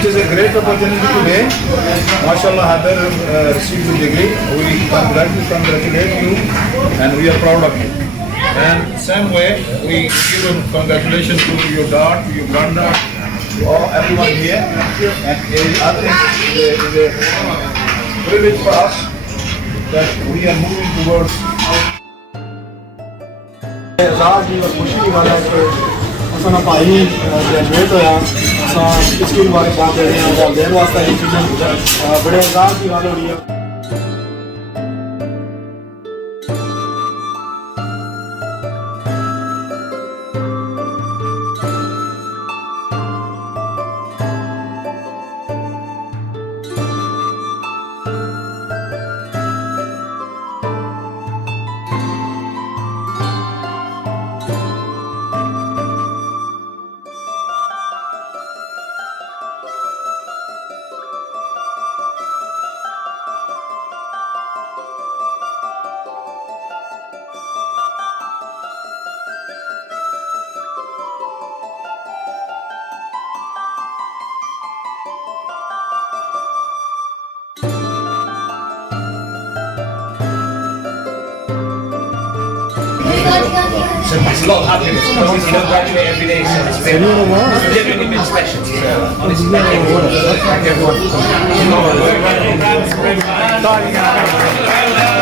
It is a great opportunity today. MashaAllah, Hadar received the degree. We congratulate you and we are proud of you. And same way, we give a congratulations to your dad, to your granddad, to all, everyone here. And I think it is a privilege for us that we are moving towards. राज की और खुशी की बात है कि असा भाई graduate होया असा इसके बारे बात दे रहे हैं और देर वास्ते ये चीज़ें बड़े राज की गल हो रही है So it's a lot of happiness because you don't graduate every day, so it's genuinely been special. So honestly, thank everyone.